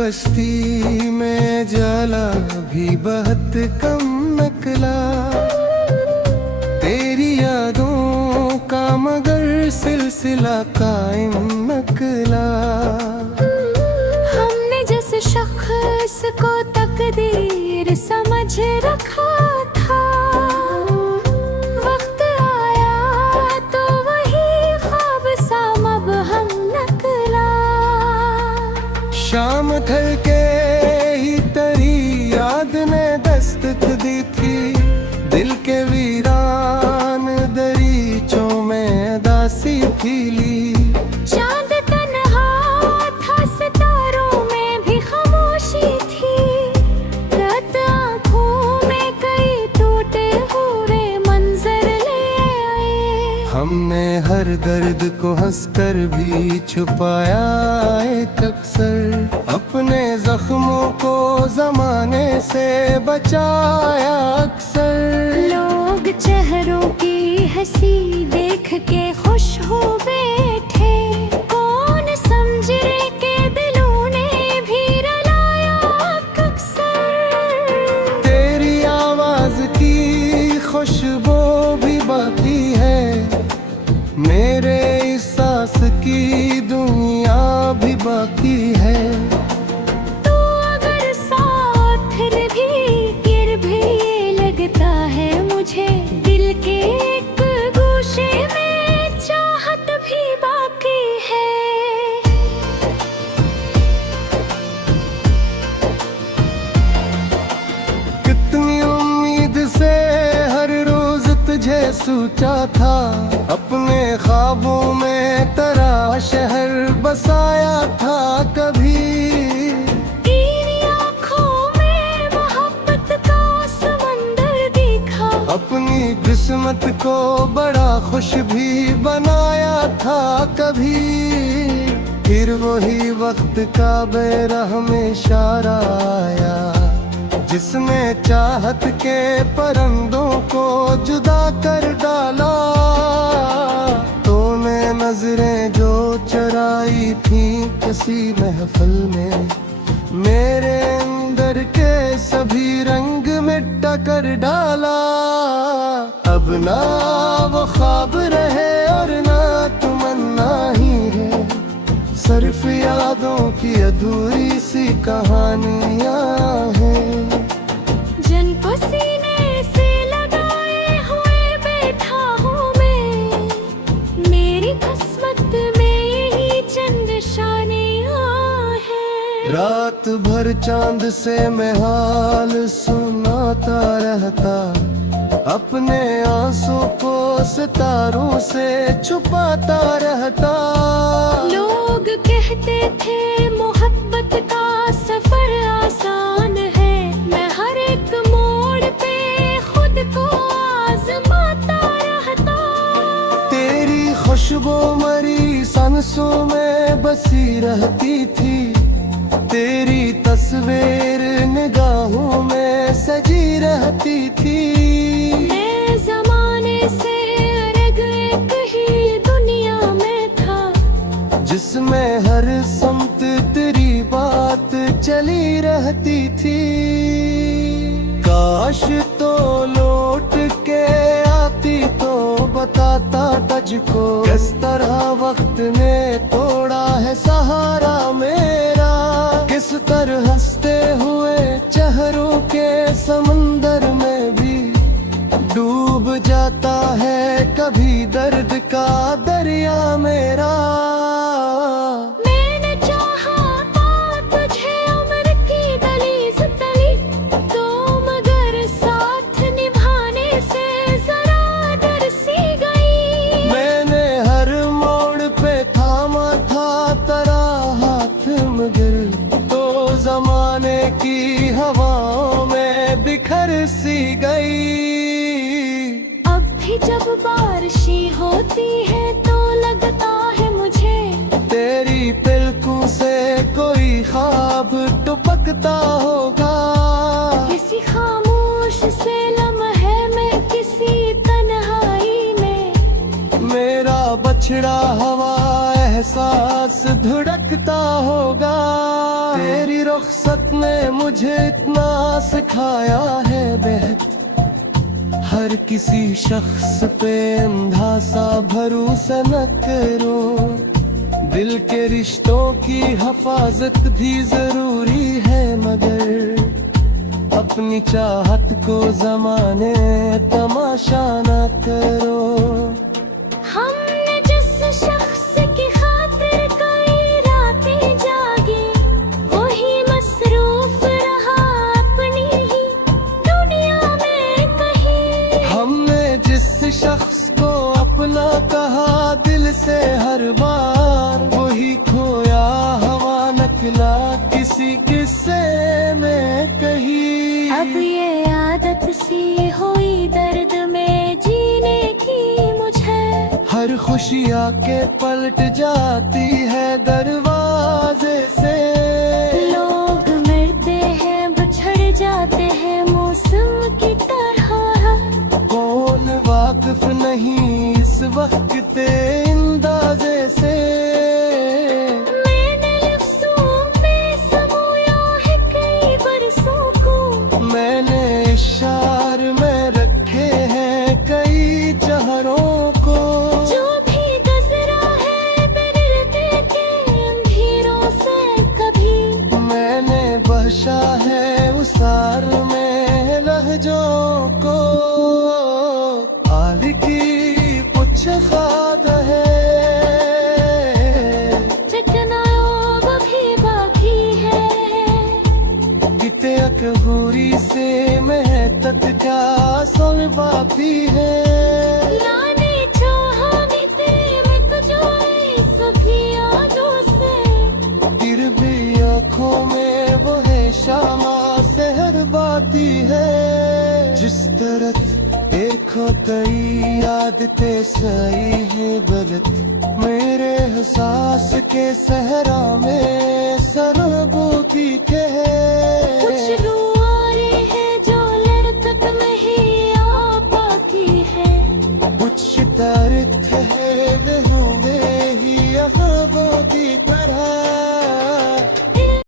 बस्ती में जाला भी बहुत कम निकला, तेरी यादों का मगर सिलसिला कायम निकला। हमने जिस शख्स को तकदीर समझ रखा था, वक्त आया तो वही ख्वाब सा मबहम निकला। शाम ढल के ही तेरी याद ने दस्तक दी थी, दिल के वीरान दरीचों में दासी फीली। चांद तन्हा था, सितारों में भी खामोशी थी, रात आँखों में कई टूटे हुए मंजर ले आए। हमने हर दर्द को हंसकर भी छुपाया एक अक्सर, अपने जख्मों को जमाने से बचाया अक्सर। लोग चेहरों की हंसी देख के खुश हो बैठे, कौन समझे के दिलों ने भी रुलाया अक्सर। तेरी आवाज की खुशबू भी बाकी है, मेरे एहसास की दुनिया भी बाकी है। तो अगर साथ भी ये लगता है मुझे, दिल के एक गोशे में चाहत भी बाकी है। कितनी उम्मीद से हर रोज तुझे सोचा था, अपने ख्वाबों में तेरा शहर बसाया था कभी। तेरी आँखों में मोहब्बत का समंदर देखा, अपनी किस्मत को बड़ा खुश भी बनाया था कभी। फिर वही वक्त का बेरहम इशारा आया, जिसने चाहत के परिंदों को जुदा कर डाला। तूने नजरें जो चराई थी किसी महफिल में, मेरे अंदर के सभी रंग मिटा कर डाला। अब ना वो ख्वाब रहे और ना तमन्ना ही है, सिर्फ यादों की अधूरी सी कहानियां हैं। जिनको सीने से लगाए हुए बैठा हूँ मैं, मेरी किस्मत में यही चंद शानियाँ हैं। रात भर चांद से मैं हाल सुनाता रहता, अपने आंसू को सितारों से छुपाता रहता। लोग कहते थे मोहब्बत का सफर आसान है, मैं हर एक मोड़ पे खुद को आजमाता रहता। तेरी खुशबू मरी सांसों में बसी रहती थी, तेरी तस्वीर निगाहों में सजी रहती थी। मैं जमाने से अलग एक ही दुनिया में था, जिसमें हर समत तेरी बात चली रहती थी। काश तो लौट के आती तो बताता तुझको, किस तरह वक्त ने तोड़ा है सहारा मेरा। किस तरह हंसते हुए चेहरों के समंदर में भी डूब जाता है कभी दर्द का दरिया मेरा। मैंने चाहा था तुझे उम्र की दलीज़ तली, तो मगर साथ निभाने से जरा डरसी गई। मैंने हर मोड़ पे थामा था तेरा हाथ मगर, तो जमाने की हवाओं में बिखर सी गई। अब भी जब बारिशें होती है तो लगता है मुझे, तेरी पलकों से कोई ख्वाब टपकता होगा। किसी खामोश से लम्हे में, किसी तन्हाई में, मेरा बछड़ा हवा एहसास धड़कता होगा। तेरी रुखसत ने मुझे इतना सिखाया है बेहद, हर किसी शख्स पे अंधा सा भरोसा न करो, दिल के रिश्तों की हिफाजत भी जरूरी है, मगर अपनी चाहत को जमाने तमाशा न करो। हमने जिस शख्स की खातिर कई रातें जागी, वही मसरूफ रहा अपनी ही दुनिया में कहीं। हमने जिस शख्स को अपना कहा दिल से हर बार, वही खोया हवा नकला किसी किस्से में कहीं। अब ये आदत सी हुई दर्द में जीने की मुझे, हर खुशी आके पलट जाती है दरवाजे से। लोग मरते हैं बिछड़ जाते हैं मौसम की तरह, कौन वाकिफ नहीं इस वक्त के अंदाजे से। मैंने लफ्ज़ों में समोया है कई बरसों को, मैंने इशार में रखे हैं कई चेहरों को, जो भी गुजरा है बिरते के अंधेरों से कभी। मैंने बख्शा है उसार में लहजों को। आल की पुछ खाद है, चकनायों भी बाकी है, किते अकबूरी से मेहतत क्या सुन पाती है। लाने चाहा मिटे मैं तुझो सभी यादों से, फिर भी आँखों में वो है शामा सहर बाती है। जिस तरह देखो कई आदतें सही है गलत, मेरे एहसास के सहरा में सरबोती के है।